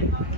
너무 느려.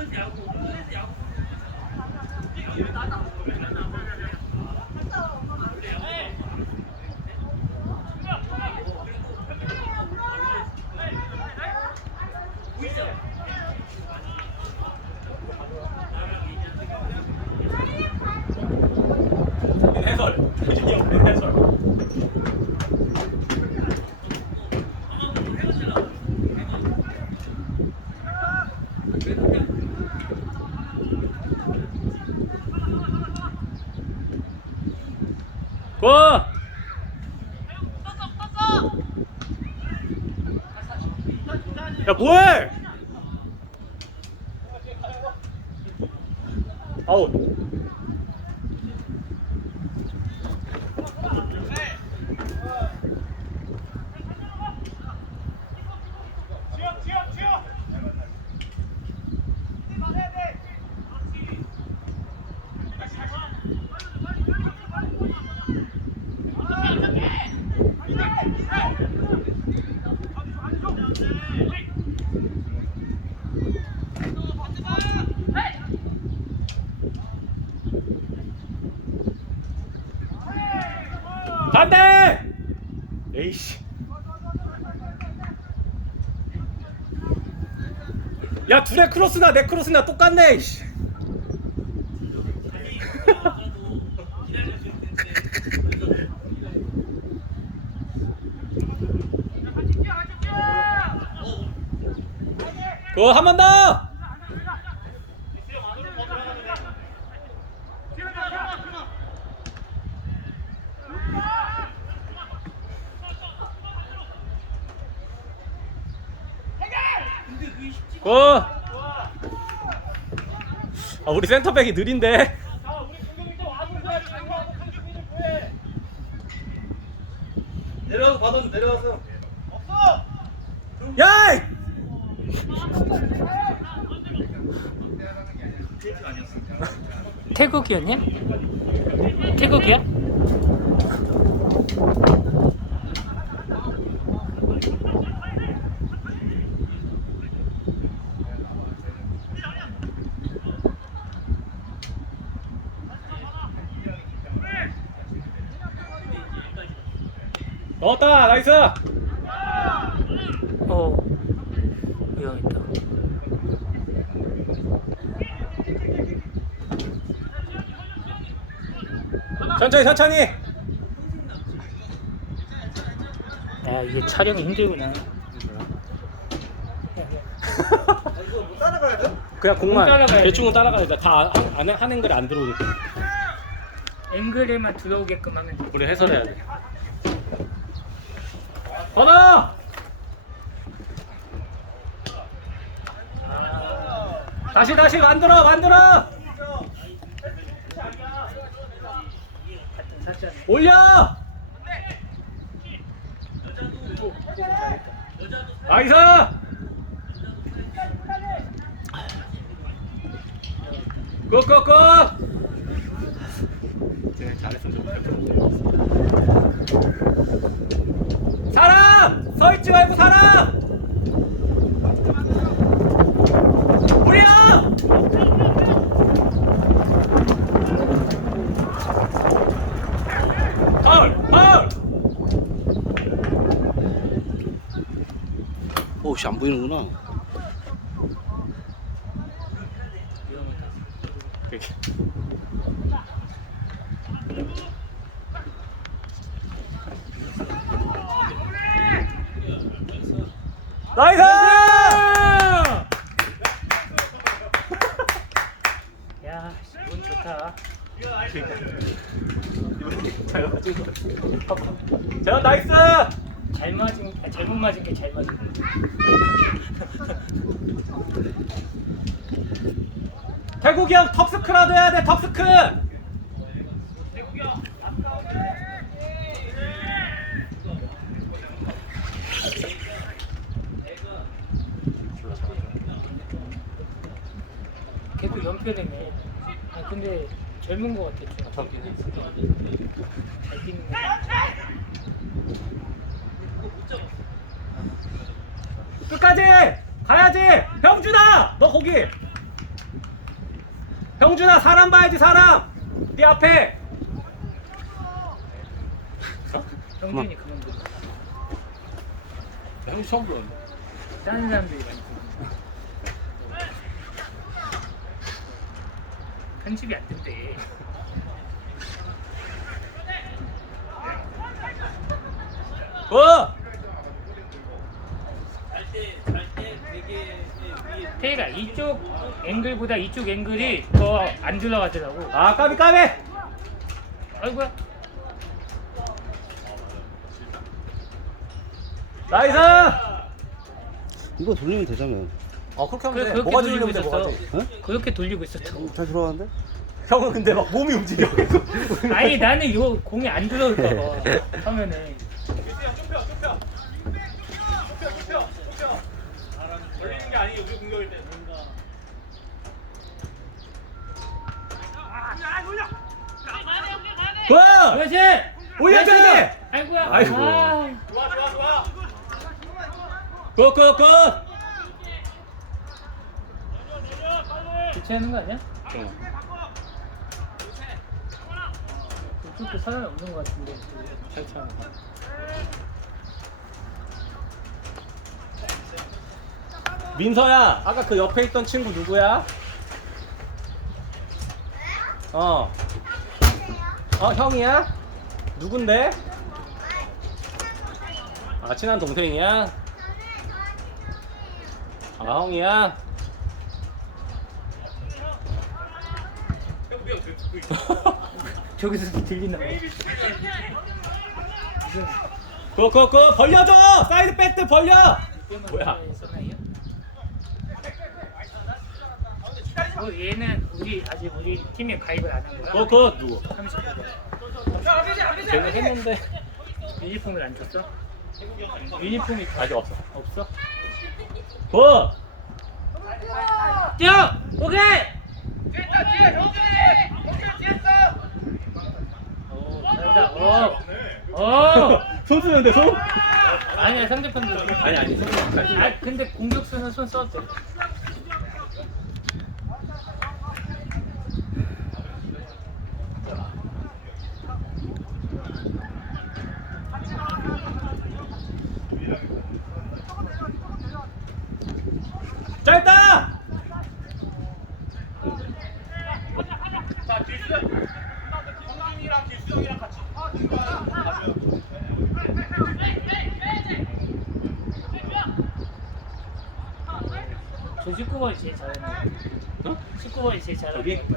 之前我们那是羊，这个是打倒。 아웃. 반대! 에이씨. 야 둘의 크로스나 내 크로스나 똑같네. 이씨. 그거 한번 더. 고! 아 우리 센터백이 느린데. 야! 이! 태국이었냐? 태국이야? 넣었다 나이스. 어 위험했다 천천히 천천히 야 이게 촬영이 힘들구나. 따라가야 돼? 그냥 공만 따라가야지. 대충은 따라가야 돼다 안에 한 앵글에 안 들어오니까 앵글에만 들어오게끔 하면 돼. 우리 해설해야 돼 번호 다시 다시 만들어 만들어. 올려! 나이스! 굿굿굿 사람! 서 있지 말고 사람! 올려 파울 파울 오씨 안 보이는구나. 나이스 야, 운 좋다. 자 나이스 잘 맞은, 아, 잘못 맞은 게 잘 맞은 거. 태국이 형 턱스크라도 해야 돼 턱스크 계속 연패되네. 아 근데 젊은 거 같아 좀. 젊긴 해. 잘 뛰는 거. 끝까지 가야지 병준아 너 거기 병준아 사람 봐야지 사람 네 앞에 형준이 그만 들어. 형 처음 보는데 다른 사람들이 많이 들어. 편집이 안 된대. 어 태희가 이쪽 앵글보다 이쪽 앵글이 더 안 들어가더라고. 아 까비 까비 아이고야. 나이스 이거 돌리면 되잖아요. 어 그렇게 하면 그래, 돼 그렇게 뭐가 돌리고 들리면 돼 있었어. 지 그렇게 돌리고 있었다고. 잘 들어가는데? 형은 근데 막 몸이 움직여 아니 나는 요 공이 안 들어올까 봐 화면에. 걸리는 게 아니고 우리 공격일 때. 굿 그렇지. 올려줘야 돼 아이고야. 아이고. 아, 좋아 좋아 좋아. 굿굿 굿 교체하는 거 아니야? 그쪽도 사람이 없는 거 같은데. 민서야 아까 그 옆에 있던 친구 누구야? 어. 어 형이야? 누군데? 아 친한 동생이야? 아 형이야? 저기서 들리나 봐. 무슨 그그그 벌려줘 사이드 백들 벌려 뭐야? 어, 얘는 우리 아직 우리 팀에 가입을 안 한 거야? 그그 누구 30분. 쟤는 했는데 유니폼을 안 줬어? 유니폼이 다 아직 없어 없어? 굿 뛰어! 오케이! 어. 어. 손 쓰는데 손? 아니야 상대편도. 아니, 아니, 상대편. 아 근데 공격수는 손 써도 돼. 짧다 19번이 제일 잘하는 거. 어? 19번이 제일 잘하는 여기? 거.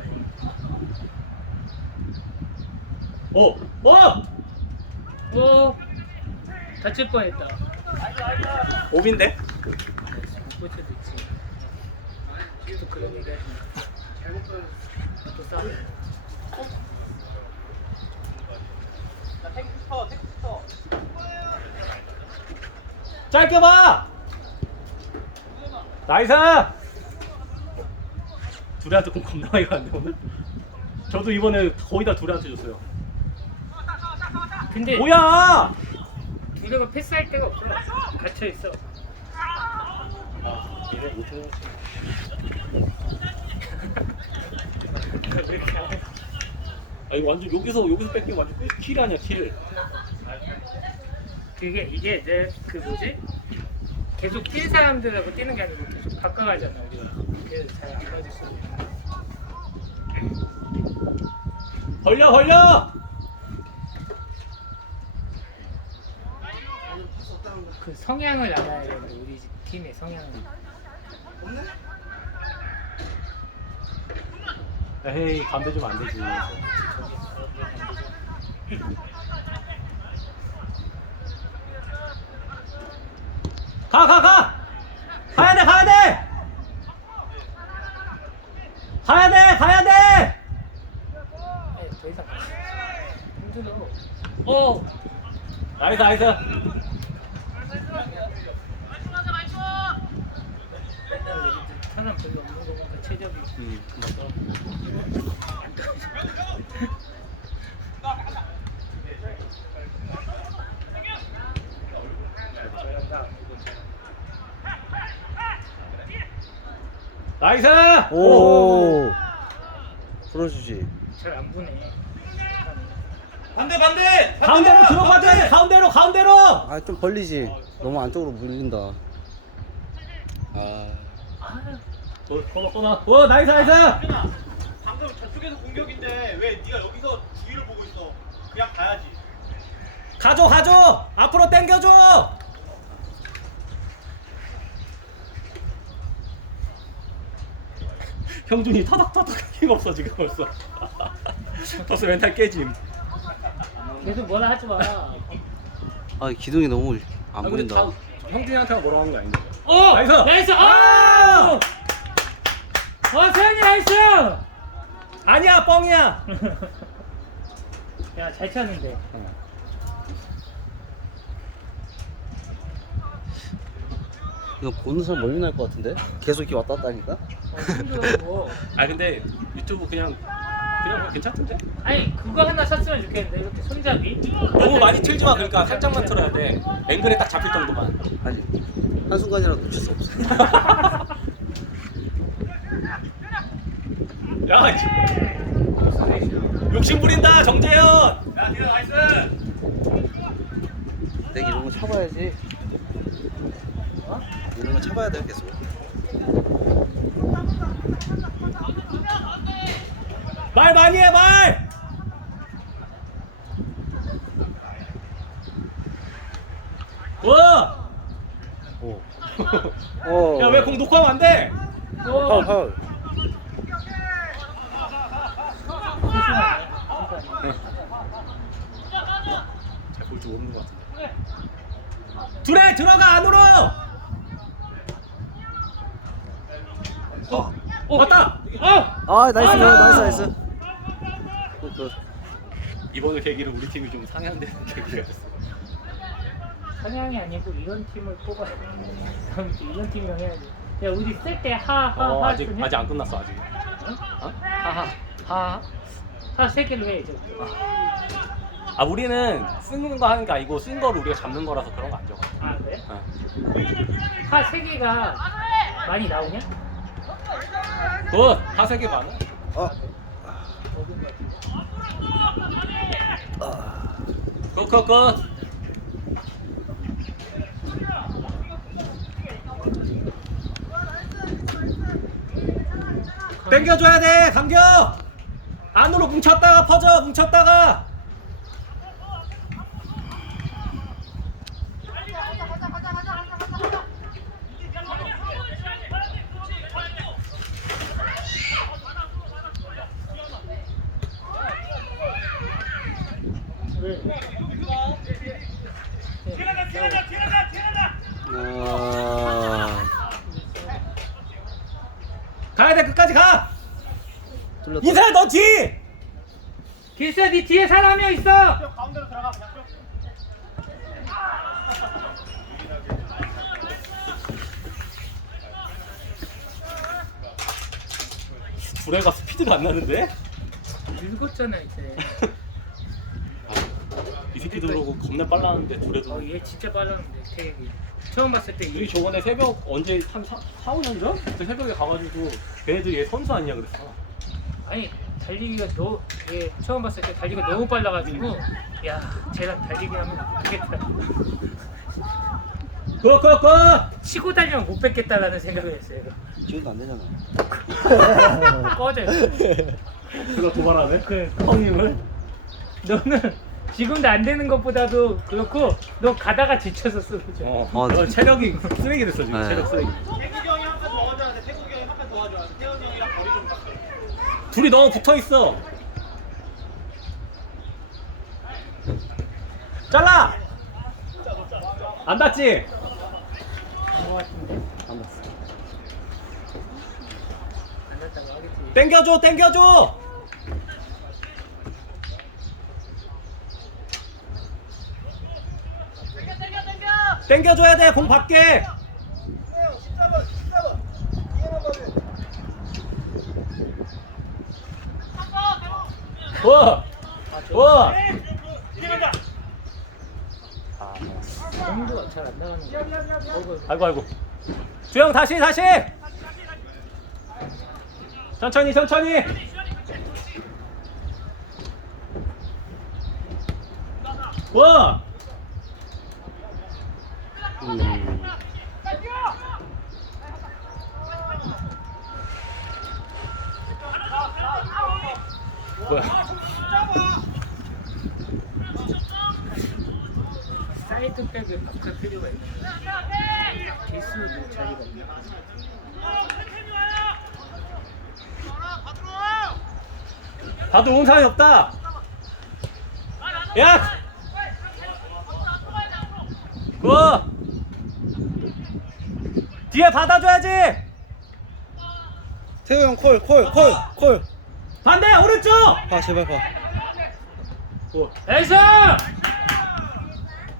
오! 뭐! 오 다칠 뻔했다. 오빈데? 못 고쳐줬지. 또 그런 얘기 하지 마. 또 싸워. 짧게 봐! 나이스! 둘이한테 공 겁나 많이 갔네 오늘 저도 이번에 거의 다 둘이한테 줬어요 근데 뭐야! 두려가 패스할 데가 없어. 갇혀 있어. 아, 이래 못해 아 이거 완전 여기서 여기서 뺏기면 완전 끝- 킬 아니야 킬 그게 이게 내그 뭐지? 계속 뛴 사람들하고 뛰는 게 아니고 계속 바꿔가잖아 우리가. 그래서 잘안 맞을 수 있는. 벌려 벌려! 그 성향을 알아야 되는데 우리 팀의 성향을. 에이 감대 주면 안 되지 가 가 가! 가야 돼 가야 돼! 가야 돼 가야 돼! 아니 더 이상 힘들어. 어. 나이스 나이스 사람 별로 없는 거 보니까 체력이. 안 나이스! 오. 풀어주지. 잘안 부네. 반대 반대. 가운데로 들어가야 돼 가운데로 가운데로! 아 좀 벌리지. 너무 안쪽으로 물린다. 아. 아, 어, 꺼놔 꺼놔 오 나이스 나이스! 방금 저쪽에서 공격인데 왜 네가 여기서 주위를 보고 있어? 그냥 가야지. 가줘 가줘! 앞으로 당겨줘! 형준이 터덕터덕 힘 없어 지금 벌써 벌써 멘탈 깨짐 계속 뭐라 하지 마. 아 기둥이 너무 안 보인다. 형준이한테만 뭐라고 하는 거 아닌데 어! 나이스! 나이스! 아! 어, 세현이 나이스! 아니야 뻥이야 야, 잘 쳤는데. 이거 보는 사람 멀미 날것 같은데? 계속 이렇게 왔다 갔다 하니까? 어, 힘들어. 아 근데 유튜브 그냥 그냥 괜찮던데? 아니, 그거 하나 샀으면 좋겠는데, 이렇게 손잡이? 너무 많이 틀지 마 그러니까 살짝만 틀어야 돼 앵글에 딱 잡힐 정도만 아니 한순간이라도 놓칠 수 없어. 야. 욕심 부린다 정재현 야 니가 나이스 내가 이런 거 참아야지. 어? 이런 거 참아야 돼 계속. 말 많이 해 말! 와! 오. 어. 야 왜 공 녹화하면 안 돼? 어, 파울 파울. 조심하네. 잘볼 줄 모르는 것 같은데 둘에 들어가 안으로! 어, 어 왔다! 어! 아 나이스 아! 나이스 나이스. 그, 그, 이번을 계기로 우리 팀이 좀 상향되는 계기가 됐어 성향이 아니고 이런 팀을 뽑아야 돼. 이런 팀이랑 해야 돼. 야, 우리 쓸 때 하하하 어, 아직? 아직 안 끝났어 아직 응? 어? 하하 하. 하세 개로 해 이제. 아 우리는 쓰는 거 하는 게 아니고 쓴 거를 우리가 잡는 거라서 그런 거 안 적어 아 그래? 어. 하세 개가 많이 나오냐? 굿! 하세개 많아 어. 컷컷 컷. 당겨줘야 돼. 당겨. 안으로 뭉쳤다가 퍼져. 뭉쳤다가. 네. 아. 가야 돼 끝까지 가. 뚫렸다. 인사야 너 뒤. 길세 네 뒤에 사람이 있어. 불에가 스피드가 안 나는데? 늙었잖아 이제. 그러고 겁나 빨랐는데 두레도 어 얘 진짜 빨랐는데 태경이 처음 봤을 때 우리 이- 저번에 새벽 언제 한 4, 4 5년 전? 그때 새벽에 가가지고 걔네들이 얘 선수 아니냐 그랬어 아니 달리기가 너얘 처음 봤을 때 달리기가 너무 빨라가지고 야 쟤랑 달리기 하면 못 뺏겠다 고고고! 치고 달리면 못 뺏겠다라는 생각을 했어요 지금도 안 되잖아. 꺼져 그거 도발하네? 그 형님을? 너는 지금도 안 되는 것보다도 그렇고 너 가다가 지쳐서 쓰러져 어, 아, 너 체력이 쓰레기 됐어 지금 네. 체력 쓰레기 태국이 형이 한판 도와줘야 돼. 태국이 형이 한판 도와줘야 돼. 태훈이 형이랑 거리 좀 깎아. 둘이 너무 붙어 있어 잘라! 안 닿지? 안 닿았어 땡겨줘 땡겨줘! 땡겨줘야 돼 공 밖에 와! 와! 정도가 잘안 나가는 거 어이구, 아이고 아이고 주영 다시 다시 천천히 천천히 와 사이드 백을 바꿀 필요가 있는 기수도 자리가 없네. 다들 온 사람이 없다. 야! 뭐? 뒤에 받아줘야지! 태우 형 콜, 콜, 콜, 콜. 반대 오른쪽 봐, 제발 봐. 오. 나이스!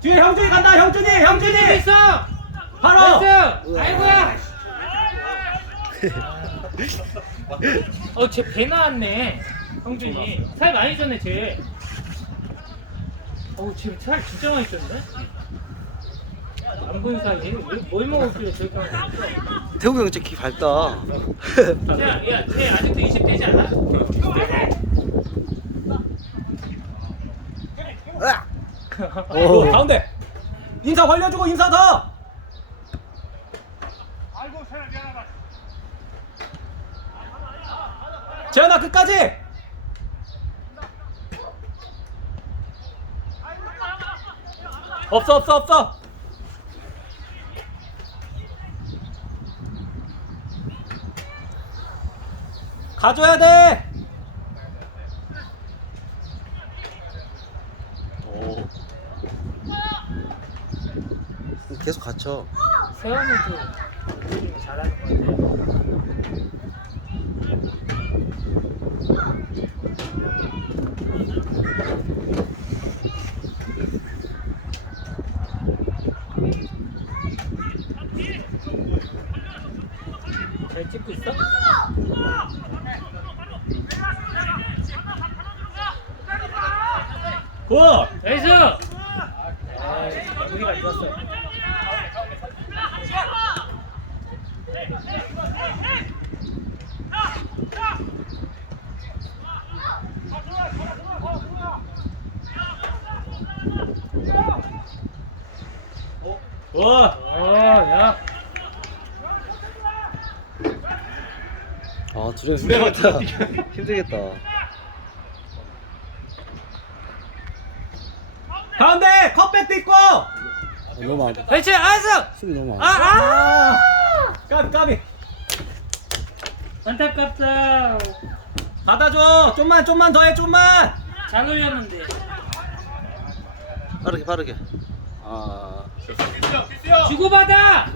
뒤에 형준이 간다 형준이 형준이 있어! 바로 나이스! 아이고야! 어, 쟤 배 나왔네. 형준이. 살 많이 쪘네, 쟤. 어우, 지금 살 진짜 많이 쪘네? 안본 사이에? 왜- 뭘 먹었길래 저렇게 많이 쪘어? 태우 형 진짜 키 밝다. 야, 야, 쟤 아직도 20대지 않아? 오, 오. 가운데 인사 벌려주고 인사 더 재현아 끝까지 없어 없어 없어 가줘야 돼 오. 계속 갇혀. 세원이도 잘하는 것같아. 잘 찍고 있어? 굿! 나이스! 에이, 우리가 안 좋았어. 와! 어, 야. 아, 두레 힘들겠다. 뛰어. 힘들겠다. 가운데 컵백도 있고! 아, 너무 안, 그렇지, 알았어! 수비 너무 아, 안. 아! 까비 까비 안타깝다. 받아줘 좀만 좀만 더 해 좀만 잘 올렸는데. 빠르게, 빠르게. 아. 주고받아!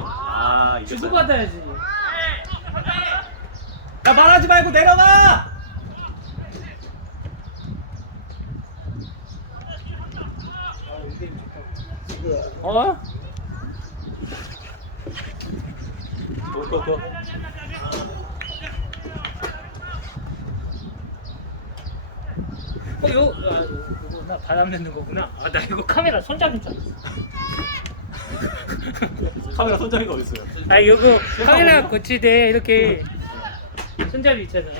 아 주고받아야지. 야 말하지 말고 내려가. 좋다. 어? 고, 고, 고. 어, 요, 아, 이거구나. 바람 내는 거구나. 아, 나 이거 카메라 손잡인 줄 알았어. 카메라 손잡이가 어디 있어요? 아, 이거 카메라 거칠 때 이렇게 손잡이 있잖아.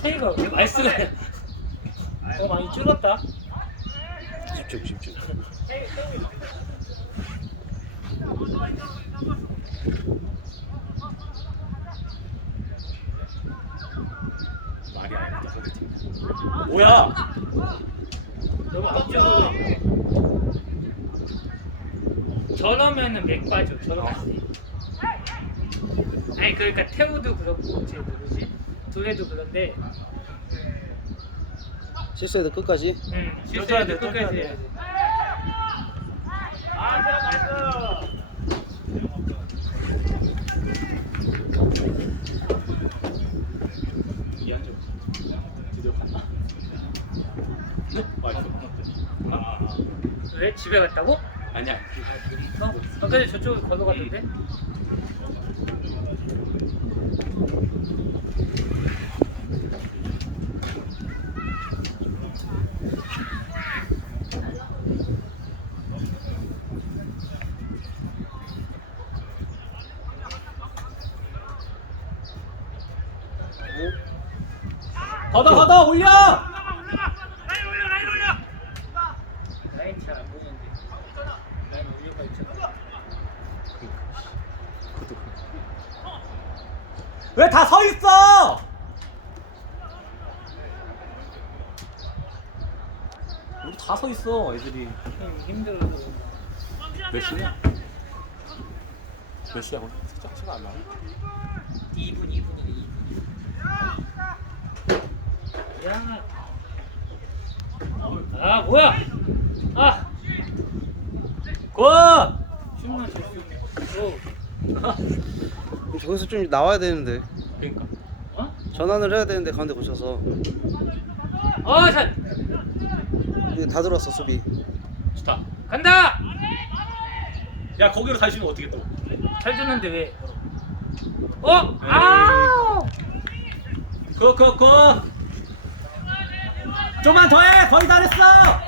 테이가 왜 말수가 어 많이 줄었다. 집중 집중. 말이 아니다 소개팅. 뭐야? 너무 앞쪽으로. 저러면은 맥 빠져. 저러면. 아니 그러니까 태우도 그렇고 쟤 누구지? 둘레도 그런데. 실수해도 끝까지. 응. 실수해도 끝까지 돼. 해야지. 아, 나이스. 이한정. 드디어 갔나? 네? 와있어. 아, 아, 아. 왜 집에 갔다고? 아니야. 어? 아까 저쪽에 걸어갔던데? 걷어 걷어 올려! 라인 잘 안 보이는데. 라인 올려가 있잖아. 왜 다 서 있어? 우리 있어 애들이. 좀 힘들어서. 몇 시냐? 몇 시야 오늘? 살짝 시간 안 나와? 2분 2분이네 2분 야. 아 뭐야? 아 굿! 슛만 줬어. 오. 저기서 좀 나와야 되는데. 그러니까. 어? 전환을 해야 되는데 가운데 고쳐서. 어 잘. 이게 다 들어왔어 수비. 좋다. 간다. 야 거기로 다시 면 어떻게 또? 잘 줬는데 왜? 어? 아! 굿굿굿! 좀만 더 해! 거의 다 됐어!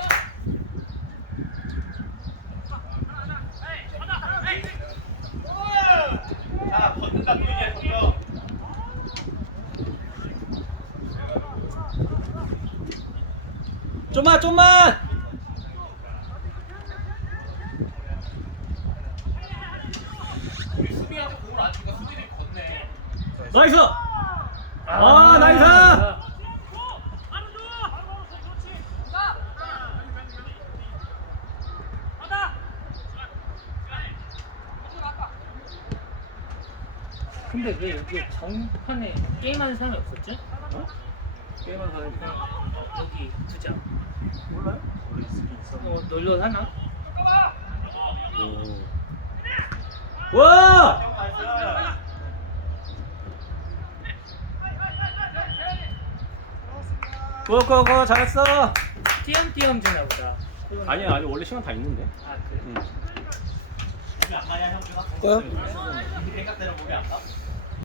자, 걷는다, 또 이제 걷어. 좀만 좀만! 우리 수비한테 공을 안 주니까 수비들이 걷네. 나이스! 아, 나이스! 근데 왜 여기 정판에 게임하는 사람이 없었지? 어? 게임한 사람이 여기 두장 몰라요? 원래 있긴 있어. 어, 놀러 하나? 오. 와! 굿굿굿 잘했어! 띄엄띄엄 주나 보다. 아니야 아니 원래 시간 다 있는데. 아 그래? 응. 안 가냐, 형준아? 떠요? 네 생각대로 몸이 안 가?